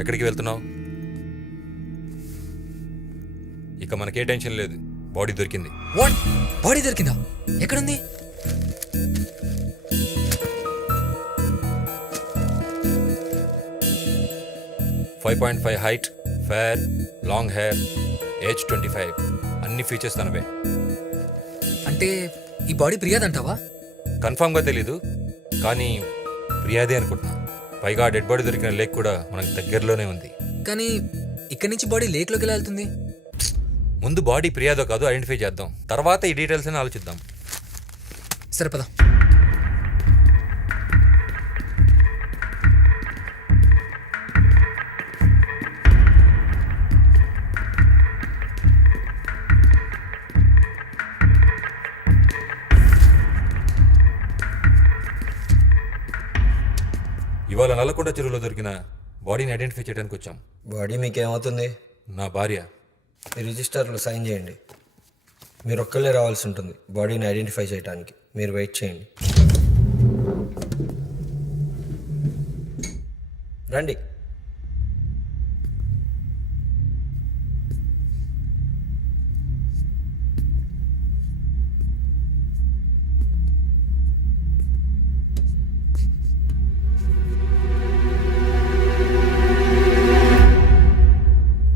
ఎక్కడికి వెళ్తున్నావు? ఇక మనకే టెన్షన్ లేదు, బాడీ దొరికింది. వాట్? బాడీ దొరికిందా? ఎక్కడుంది? Five 5.5 height, fair, long hair, age 25, అన్ని ఫీచర్స్ తనవే. అంటే ఈ బాడీ ప్రియాదంటావా? కన్ఫామ్గా తెలీదు, కానీ ప్రియాదే అనుకుంటున్నా. పైగా డెడ్ బాడీ దొరికిన లేక్ కూడా మనకు దగ్గరలోనే ఉంది. కానీ ఇక్కడి నుంచి బాడీ లేక్లోకి ఎలా వెళ్తుంది? ముందు బాడీ ప్రియాదో కాదు ఐడెంటిఫై చేద్దాం, తర్వాత ఈ డీటెయిల్స్ అని ఆలోచిద్దాం. సరే పద. ఇవాళ నల్లకొండ చెరువులో దొరికిన బాడీని ఐడెంటిఫై చేయడానికి వచ్చాం. బాడీ మీకేమవుతుంది? నా భార్య. మీ రిజిస్టర్లో సైన్ చేయండి. మీరు ఒక్కళ్ళే రావాల్సి ఉంటుంది బాడీని ఐడెంటిఫై చేయడానికి. మీరు వెయిట్ చేయండి. రండి.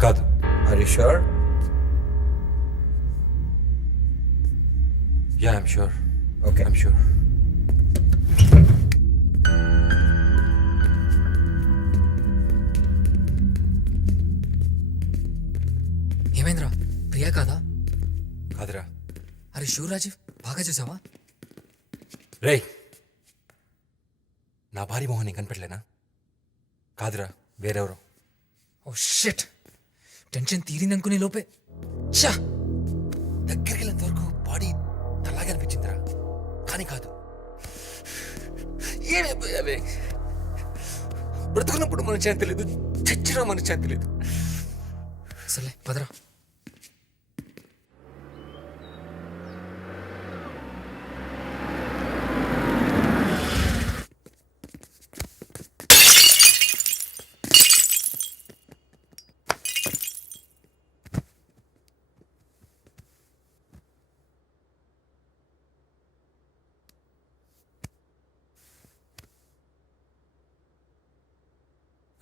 కాదు. Are you sure? Ya, I'm sure. Okay. I'm sure. ఏమైందిరా? ప్రియా కాదా? కాదురా. అరే షూర్ రాజీవ్, బాగా చూసావా? రేయ్, నా భార్య మోహన్ కనిపెట్టలేనా? కాదురా, వేరెవరో. ఓ షిట్, టెన్షన్ తీరిందనుకునే లోపే చా దగ్గరికి వెళ్ళేంత వరకు బాడీ అలాగే అనిపించిందిరా, కానీ కాదు. ఏమైపోయావే? బ్రతుకున్నప్పుడు మన శాంతి లేదు, చచ్చినా మన శాంతి లేదు. సర్లే పదరా.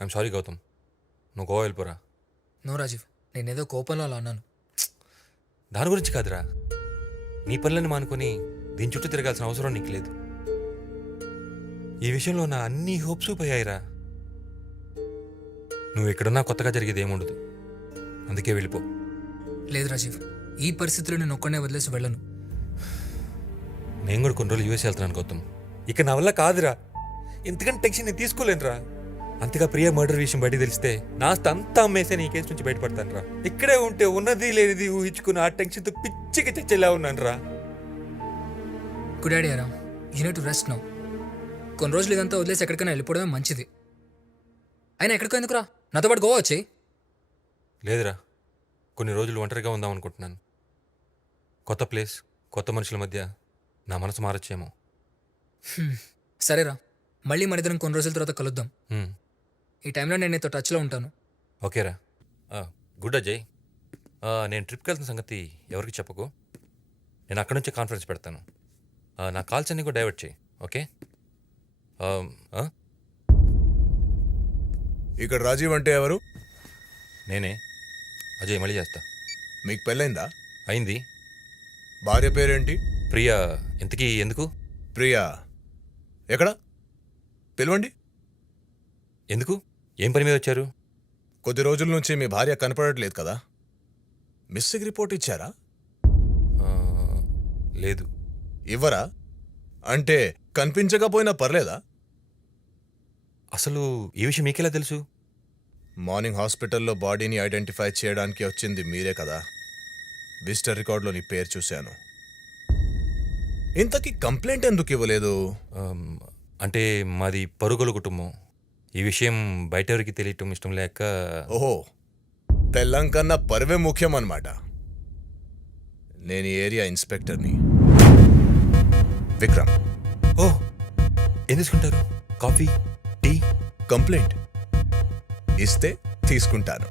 ఐఎమ్ సారీ గౌతమ్, నువ్వు గోవా వెళ్ళిపోరా. నో రాజీవ్, నేనేదో కోపంలో అలా అన్నాను. దాని గురించి కాదురా, నీ పనులను మానుకొని దీని చుట్టూ తిరగాల్సిన అవసరం నీకు లేదు. ఈ విషయంలో నా అన్ని హోప్స్ పోయాయిరా. నువ్వు ఎక్కడున్నా కొత్తగా జరిగేది ఏముండదు, అందుకే వెళ్ళిపో. లేదు రాజీవ్, ఈ పరిస్థితుల్లో నేను ఒక్కడే వదిలేసి వెళ్ళను. నేను కూడా కొన్ని రోజులు యూఎస్ వెళ్తున్నాను గౌతమ్. ఇక నా వల్ల కాదురా, ఇంతకంటే టెన్షన్ నేను తీసుకోలేనురా. అంతగా ప్రియ మర్డర్ విషయం బయట తెలిస్తే నా అంతా అమ్మేసే నీ కేసు నుంచి బయటపడతాను రా. ఇక్కడే ఉంటే ఉన్నది లేనిది ఊహించుకుని ఆ టెన్షన్తో పిచ్చికి తెచ్చేలా ఉన్నాను రా. గుడ్ ఐడియా రా, you need to rest now. కొన్ని రోజులు ఇదంతా వదిలేసి ఎక్కడికైనా వెళ్ళిపోవడమే మంచిది. అయినా ఎక్కడికో ఎందుకురా, నాతో పాటు గోవా వచ్చి. లేదురా, కొన్ని రోజులు ఒంటరిగా ఉందాం అనుకుంటున్నాను. కొత్త ప్లేస్, కొత్త మనుషుల మధ్య నా మనసు మారచ్చేమో. సరేరా, మళ్ళీ మన ఇద్దరం కొన్ని రోజుల తర్వాత కలుద్దాం. ఈ టైంలో నేను నీతో టచ్లో ఉంటాను. ఓకేరా. గుడ్ అజయ్. నేను ట్రిప్కి వెళ్తున్న సంగతి ఎవరికి చెప్పకు. నేను అక్కడి నుంచే కాన్ఫరెన్స్ పెడతాను. నా కాల్స్ అన్నీ కూడా డైవర్ట్ చేయి, ఓకే? ఇక్కడ రాజీవ్ అంటే ఎవరు? నేనే అజయ్, మళ్ళీ చేస్తా. మీకు పెళ్ళైందా? అయింది. భార్య పేరేంటి? ప్రియా. ఇంతకీ ఎందుకు? ప్రియా ఎక్కడ? పిలవండి. ఎందుకు? ఏం పని మీద వచ్చారు? కొద్ది రోజుల నుంచి మీ భార్య కనపడట్లేదు కదా, మిస్సింగ్ రిపోర్ట్ ఇచ్చారా? లేదు. ఇవ్వరా? అంటే కనిపించకపోయినా పర్లేదా? అసలు ఈ విషయం మీకెలా తెలుసు? మార్నింగ్ హాస్పిటల్లో బాడీని ఐడెంటిఫై చేయడానికి వచ్చింది మీరే కదా. విజిటర్ రికార్డులో నీ పేరు చూశాను. ఇంతకీ కంప్లైంట్ ఎందుకు ఇవ్వలేదు? అంటే మాది పరుగుల కుటుంబం. ఈ విషయం బయట ఎవరికి తెలియటం ఇష్టం లేక. ఓహో, పెళ్ళం కన్నా పరువే ముఖ్యం అన్నమాట. నేను ఈ ఏరియా ఇన్స్పెక్టర్ని, విక్రమ్. ఓ, ఏం తీసుకుంటారు? Coffee, tea? కంప్లైంట్ ఇస్తే తీసుకుంటాను.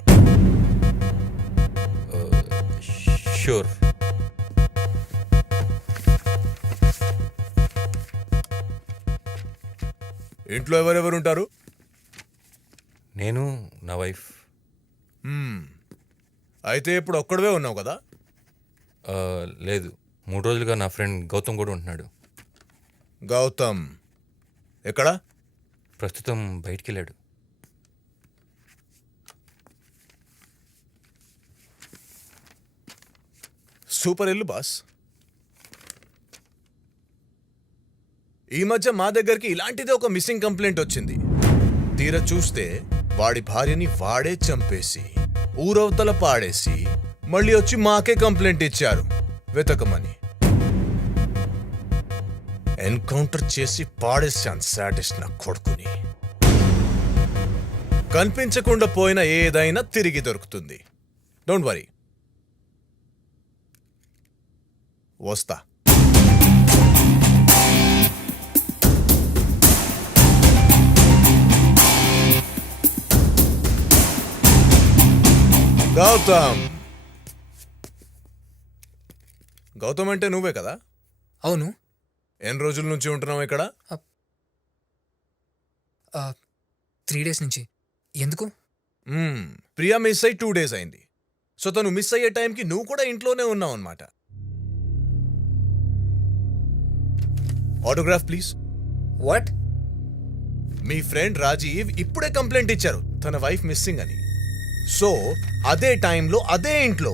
షూర్. ఇంట్లో ఎవరెవరు ఉంటారు? నేను నా వైఫ్. అయితే ఇప్పుడు ఒక్కడవే ఉన్నావు కదా? లేదు, 3 రోజులుగా నా ఫ్రెండ్ గౌతమ్ కూడా ఉంటున్నాడు. గౌతమ్ ఎక్కడా? ప్రస్తుతం బయటికి వెళ్ళాడు. సూపర్ ఇల్లు బాస్. ఈ మధ్య మా దగ్గరికి ఇలాంటిదే ఒక మిస్సింగ్ కంప్లైంట్ వచ్చింది. తీరా చూస్తే వాడి భార్యని వాడే చంపేసి ఊరవతల పాడేసి మళ్ళీ వచ్చి మాకే కంప్లైంట్ ఇచ్చారు వెతకమని. ఎన్కౌంటర్ చేసి పాడేశాను సాటిస్ట్ నా కొడుకుని. కనిపించకుండా పోయిన ఏదైనా తిరిగి దొరుకుతుంది. డోంట్ వరీ, వస్తా. గౌతమ్. గౌతమ్ అంటే నువ్వే కదా? అవును. ఎన్ని రోజుల నుంచి ఉంటున్నావు ఇక్కడ? 3 days నుంచి. ఎందుకు? ప్రియా మిస్ అయ్యి 2 days అయింది. సో తను మిస్ అయ్యే టైంకి నువ్వు కూడా ఇంట్లోనే ఉన్నావు అనమాట. Autograph please. వాట్? మీ ఫ్రెండ్ రాజీవ్ ఇప్పుడే కంప్లైంట్ ఇచ్చారు తన వైఫ్ మిస్సింగ్ అని. సో అదే టైంలో అదే ఇంట్లో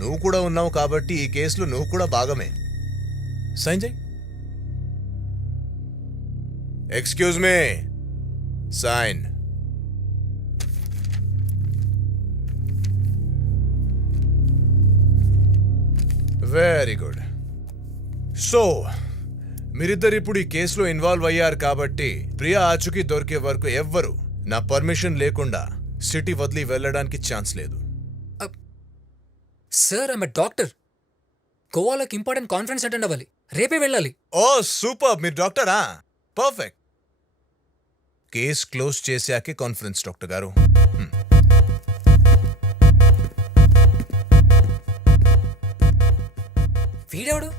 నువ్వు కూడా ఉన్నావు కాబట్టి ఈ కేసులో నువ్వు కూడా భాగమే. Sanjay, excuse me, sign. Very good. So మీరిద్దరు ఇప్పుడు ఈ కేసులో ఇన్వాల్వ్ అయ్యారు కాబట్టి ప్రియా ఆచూకీ దొరికే వరకు ఎవ్వరు నా పర్మిషన్ లేకుండా సిటీ వదిలి వెళ్ళడానికి ఛాన్స్ లేదు. Sir, I'm doctor. గోవాలోకి ఇంపార్టెంట్ కాన్ఫరెన్స్ అటెండ్ అవ్వాలి. రేపే వెళ్ళాలి. ఓ సూపర్, మీరు డాక్టరా? పర్ఫెక్ట్. కేస్ క్లోజ్ చేశాకే కాన్ఫరెన్స్ డాక్టర్ గారు. వీడెవడు?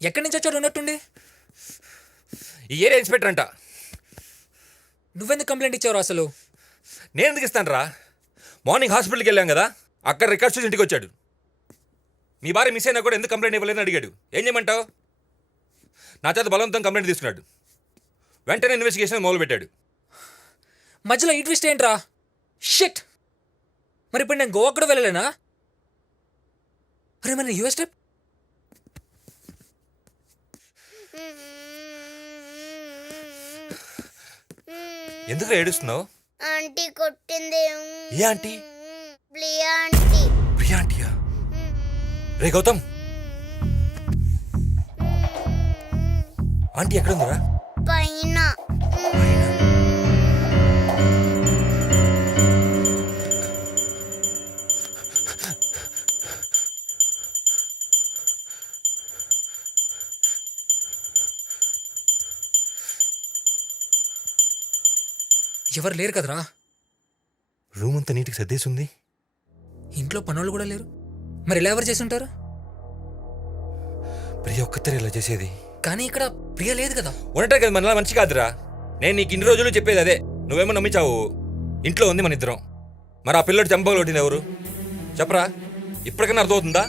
ఎక్కడి నుంచి వచ్చాడు ఉన్నట్టుండి? ఈ ఏరియా ఇన్స్పెక్టర్ అంట. నువ్వెందుకు కంప్లైంట్ ఇచ్చావు అసలు? నేను ఎందుకు ఇస్తాను రా? మార్నింగ్ హాస్పిటల్కి వెళ్ళాం కదా, అక్కడ రికార్డ్స్ చూసి ఇంటికి వచ్చాడు. మీ భార్య మిస్ అయినా కూడా ఎందుకు కంప్లైంట్ ఇవ్వలేదని అడిగాడు. ఏం చేయమంటావు? నా చేత బలవంతం కంప్లైంట్ తీసుకున్నాడు. వెంటనే ఇన్వెస్టిగేషన్ మొదలుపెట్టాడు. మధ్యలో ఈ ట్విస్ట్ ఏంట్రా? షిట్! మరి ఇప్పుడు నేను గోవా కూడా వెళ్ళలేనా? అరే, మరి యూఎస్ ట్రిప్? ఎందుకు ఏడుస్తున్నావు? ఆంటీ కొట్టింది. ఏ ఆంటీ? ప్రియా ఆంటీ. ప్రియా ఆంటీయా? రే గౌతమ్, ఆంటీ ఎక్కడుందిరా? పైన. ఎవరు లేరు కదరా? రూమ్ అంతా నీటికి సర్దేసి ఉంది. ఇంట్లో పనులు కూడా లేరు. మరి ఎలా ఎవరు చేసి ఉంటారు? ప్రియ ఒక్కతరే ఇలా చేసేది. కానీ ఇక్కడ ప్రియ లేదు కదా. ఉండటే కదా మనలా మంచి కాదురా. నేను నీకు ఇన్ని రోజులు చెప్పేది అదే. నువ్వేమో నమ్మించావు. ఇంట్లో ఉంది మన ఇద్దరం. మరి ఆ పిల్లడు చంపలు కొట్టింది ఎవరు? చెప్పరా, ఇప్పటికైనా అర్థమవుతుందా?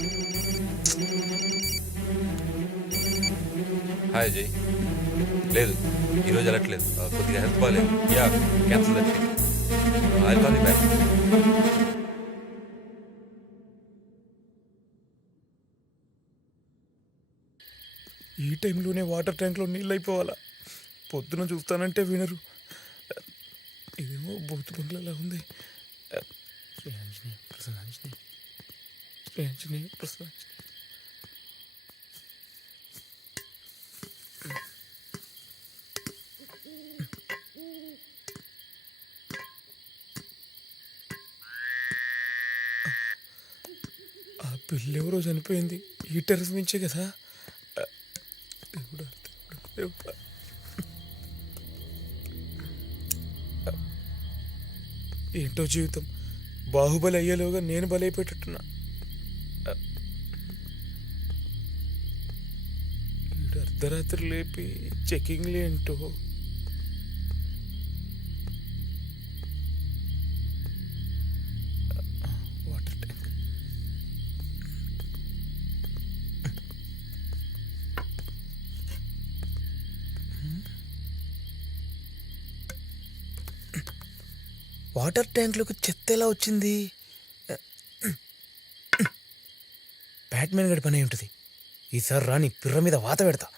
హాయ్ అజయ్. లేదు, ఈరోజు వెళ్ళట్లేదు. కొద్దిగా హెల్త్ బాగాలేదు. Yeah, cancel that. I call you back. ఈ టైంలోనే వాటర్ ట్యాంక్లో నీళ్ళు అయిపోవాలా? పొద్దున చూస్తానంటే వినరు. ఇదేమో బూత్ బంగ్లాలా ఉంది. శ్రీ ప్రసాద్. ఆ పిల్లెవరో చనిపోయింది ఈ టెర్రస్ నుంచే కదా. దేవుడా, దేవుడా, దేవుడా. ఏంటో జీవితం, బాహుబలి అయ్యేలోగా నేను బలైపోయేటట్టున్నా. వీడు అర్ధరాత్రి లేపి చెకింగ్లు ఏంటో. Water tank. వాటర్ ట్యాంక్లోకి చెత్త ఎలా వచ్చింది? బ్యాట్మెన్ గడి పని ఉంటుంది. ఈసారి రాని పిర్ర మీద వాత పెడతా.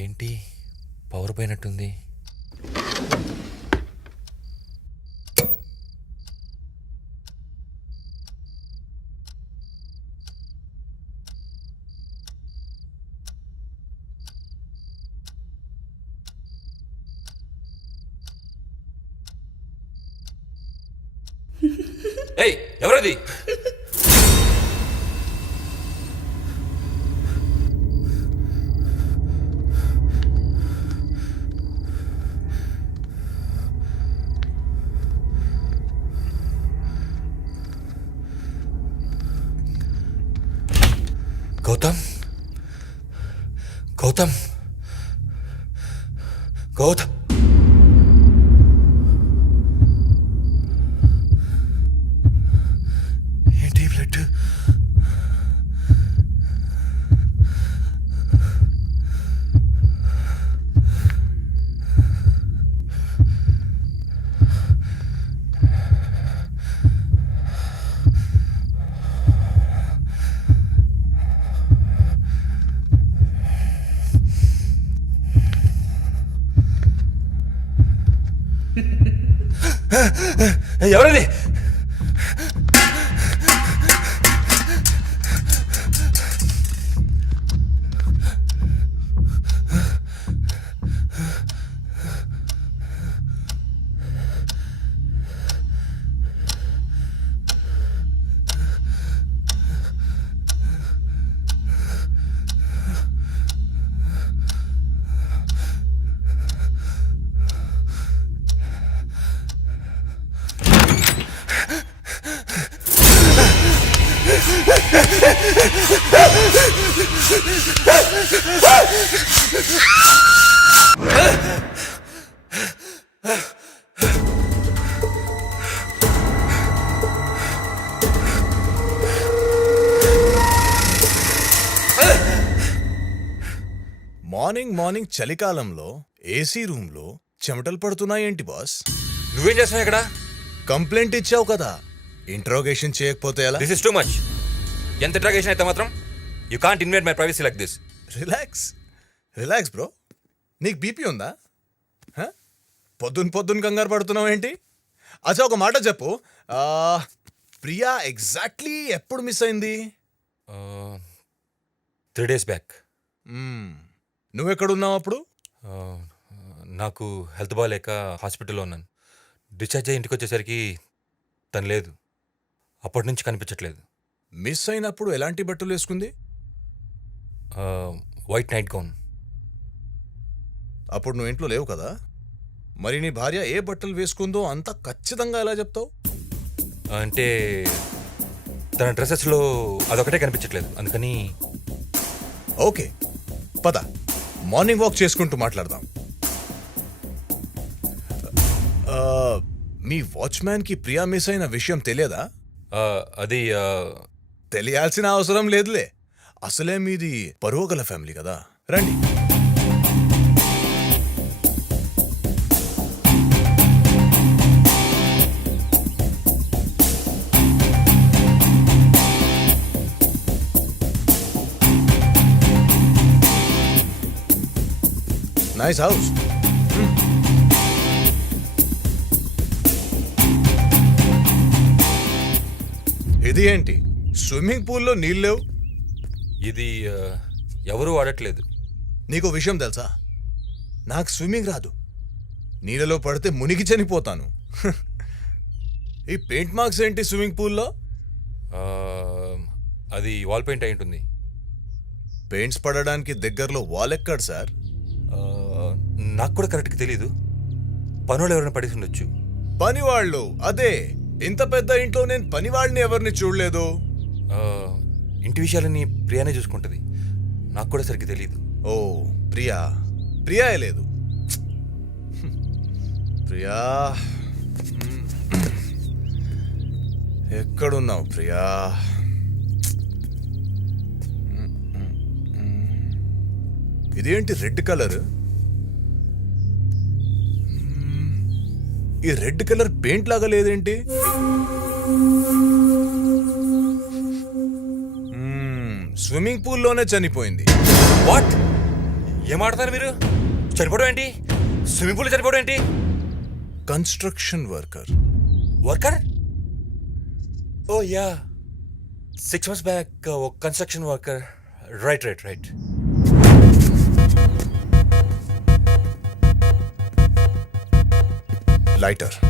ఏంటి పవర్ పోయినట్టుంది. ఏయ్, ఎవరది? గౌతమ్, గౌతమ్, గౌతమ్. ఏంటి బ్లడ్? ఎవరది? మార్నింగ్ చలికాలంలో ఏసీ రూమ్లో చెమటలు పడుతున్నాయేంటి బాస్? నువ్వేం చేస్తున్నావు ఇక్కడ? కంప్లైంట్ ఇచ్చావు కదా, ఇంట్రోగేషన్ చేయకపోతే ఎలా? This is too much. ఎంత ఇంట్రాగేషన్ అయితే మాత్రం you can't invade my privacy like this. Relax bro. నీకు బీపీ ఉందా? పొద్దున్న కంగారు పడుతున్నావు ఏంటి? అచ్చా, ఒక మాట చెప్పు, ప్రియా ఎగ్జాక్ట్లీ ఎప్పుడు మిస్ అయింది? 3 days బ్యాక్. నువ్వెక్కడున్నావు అప్పుడు? నాకు హెల్త్ బాగాలేక హాస్పిటల్లో ఉన్నాను. డిశ్చార్జ్ అయ్యి ఇంటికి వచ్చేసరికి తను లేదు. అప్పటి నుంచి కనిపించట్లేదు. మిస్ అయినప్పుడు ఎలాంటి బట్టలు వేసుకుంది? White knight gown. అప్పుడు నువ్వు ఇంట్లో లేవు కదా, మరి నీ భార్య ఏ బట్టలు వేసుకుందో అంత ఖచ్చితంగా ఎలా చెప్తావు? అంటే తన డ్రెస్సెస్లో అదొకటే కనిపించట్లేదు, అందుకని. ఓకే, పద, మార్నింగ్ వాక్ చేసుకుంటూ మాట్లాడదాం. మీ వాచ్మ్యాన్కి ప్రియా మిస్ అయిన విషయం తెలియదా? అది తెలియాల్సిన అవసరం లేదులే. అసలే మీది పరువుగల ఫ్యామిలీ కదా. రండి. Nice house. ఇది ఏంటి, స్విమ్మింగ్ పూల్లో నీళ్ళు లేవు? ఇది ఎవరూ వాడట్లేదు. నీకు విషయం తెలుసా, నాకు స్విమ్మింగ్ రాదు. నీళ్ళలో పడితే మునిగి చనిపోతాను. ఈ పెయింట్ మార్క్స్ ఏంటి స్విమ్మింగ్ పూల్లో? ఆ, అది వాల్ పెయింట్ అయి ఉంటుంది. పెయింట్స్ పడడానికి దగ్గరలో వాల్ ఎక్కడ సార్? ఆ, నాకు కూడా కరెక్ట్గా తెలీదు. పనులు ఎవరైనా పడేసి ఉండొచ్చు. పనివాళ్ళు, అదే. ఇంత పెద్ద ఇంట్లో నేను పనివాళ్ళని ఎవరిని చూడలేదు. ఆ, ఇంటి విషయాలన్నీ ప్రియానే చూసుకుంటుంది. నాకు కూడా సరిగ్గా తెలీదు. ఓ, ప్రియా. ప్రియా లేదు. ప్రియా, ఎక్కడున్నావు ప్రియా? ఇదేంటి రెడ్ కలర్? ఈ రెడ్ కలర్ పెయింట్ లాగా లేదేంటి? స్విమ్మింగ్ పూల్లోనే చనిపోయింది. వాట్? ఏం ఆడతారు మీరు? చనిపోవడం ఏంటి? స్విమ్మింగ్ పూల్ చనిపోవడం ఏంటి? Construction worker. Worker? Oh ya, 6 months back ఒక construction worker. Right right right. Lighter.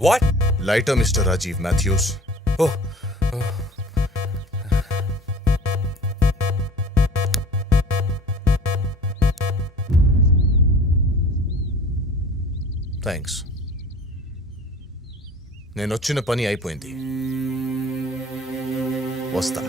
What? Lighter mister Rajiv Mathews. Oh, thanks. నేను వచ్చిన పని అయిపోయింది. వస్తా.